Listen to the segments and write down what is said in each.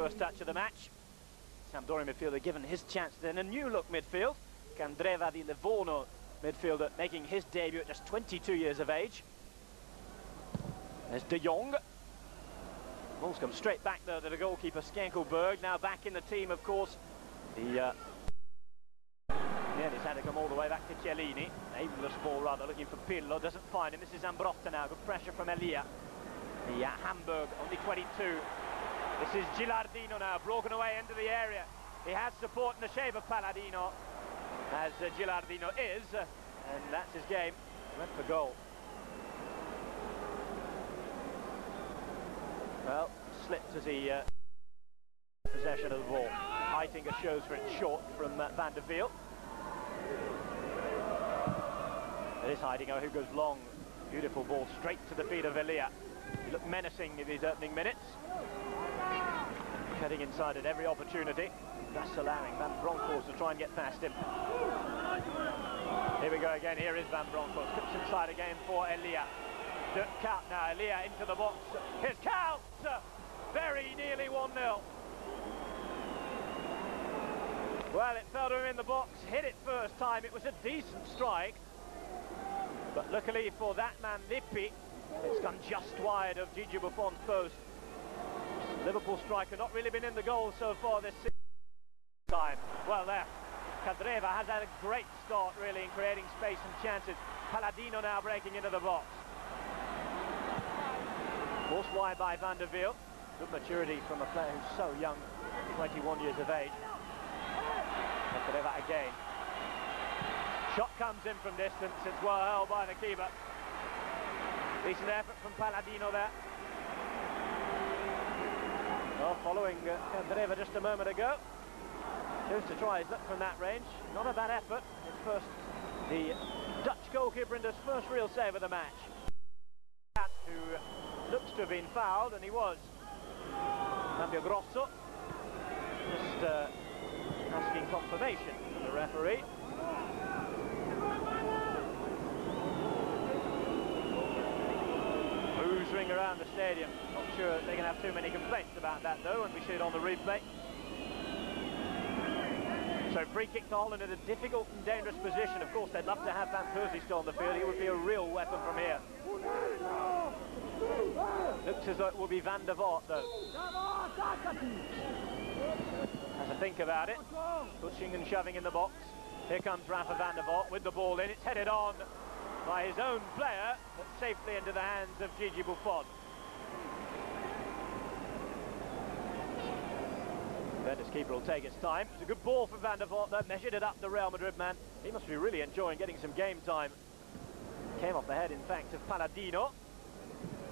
first touch of the match. Sampdoria midfielder given his chance then. A new look midfield. Candreva di Livorno midfielder making his debut at just 22 years of age. There's De Jong. Ball's come straight back though to the goalkeeper Schenkelberg. Now back in the team, of course. Yeah, he's had to come all the way back to Chiellini. Aimless ball rather, looking for Pirlo. Doesn't find him. This is Zambrotta now. Good pressure from Elia. The Hamburg, only 22. This is Gilardino now, broken away into the area. He has support in the shape of Palladino, as Gilardino is, and that's his game. He went for goal. Well, slipped as he possession of the ball. Heitinga shows for it short from Van der Veel. It is Heitinga who goes long. Beautiful ball straight to the feet of Elia. He looked menacing in his opening minutes. Heading inside at every opportunity. That's allowing Van Bronckhorst to try and get past him. Here we go again. Here is Van Bronckhorst. Clips inside again for Elia. De Kuyt now. Elia into the box. Here's Kuyt! Very nearly 1-0. Well, it fell to him in the box. Hit it first time. It was a decent strike. But luckily for that man, Lippi, it's gone just wide of Gigi Buffon's post. Liverpool striker not really been in the goal so far this time. Well, there. Candreva has had a great start, really, in creating space and chances. Palladino now breaking into the box. Forced wide by Van der Veel. Good maturity from a player who's so young, 21 years of age. Candreva again. Shot comes in from distance. It's well held by the keeper. Decent effort from Palladino there. Well, following Candreva just a moment ago. Chose to try his luck from that range. Not a bad effort. His first, the Dutch goalkeeper in his first real save of the match. Who looks to have been fouled, and he was. Cambio Grosso. Just asking confirmation from the referee. Boos ring around the stadium. Not sure they're going to have too many complaints about that though when we see it on the replay. So free kick to Holland in a difficult and dangerous position. Of course they'd love to have Van Persie still on the field. He would be a real weapon from here. Looks as though it will be Van der Vaart though. Has to think about it. Pushing and shoving in the box. Here comes Rafa Van der Vaart with the ball in. It's headed on by his own player, but safely into the hands of Gigi Buffon. Juventus keeper will take his time. It's a good ball from Van der Vaart that measured it up the Real Madrid man. He must be really enjoying getting some game time. Came off the head, in fact, of Palladino.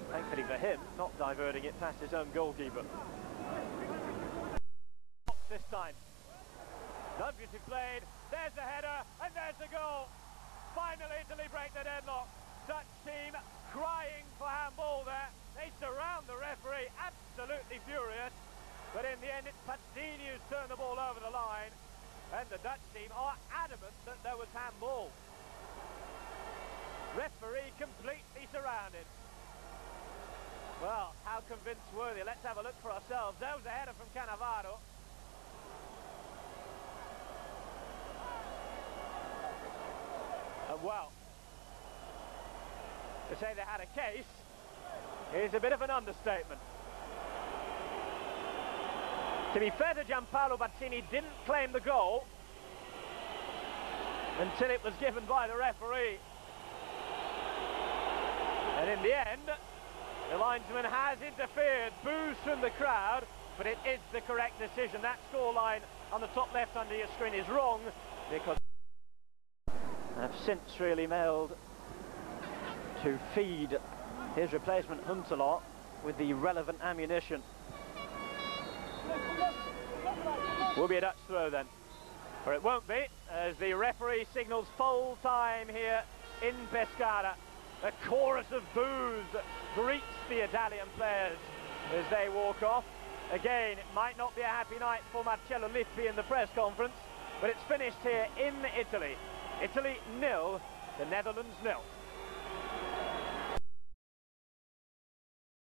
Thankfully for him, not diverting it past his own goalkeeper. This time. Not beautifully played. There's the header, and there's the goal. Finally, Italy break the deadlock. Dutch team crying for handball there. They surround the referee, absolutely furious. But in the end, it's Pastini who's turned the ball over the line. And the Dutch team are adamant that there was handball. Referee completely surrounded. Well, how convinced were they? Let's have a look for ourselves. There was a header from Cannavaro. Well, to say they had a case is a bit of an understatement. To be fair to Gianpaolo Bazzini, didn't claim the goal until it was given by the referee. And in the end, the linesman has interfered. Boos from the crowd, but it is the correct decision. That scoreline on the top left under your screen is wrong, because have since really mailed to feed his replacement Huntelaar with the relevant ammunition. Will be a Dutch throw then, or it won't be, as the referee signals full time here in Pescara. A chorus of boos greets the Italian players as they walk off. Again, it might not be a happy night for Marcello Lippi in the press conference, but it's finished here in Italy. Italy 0, the Netherlands 0.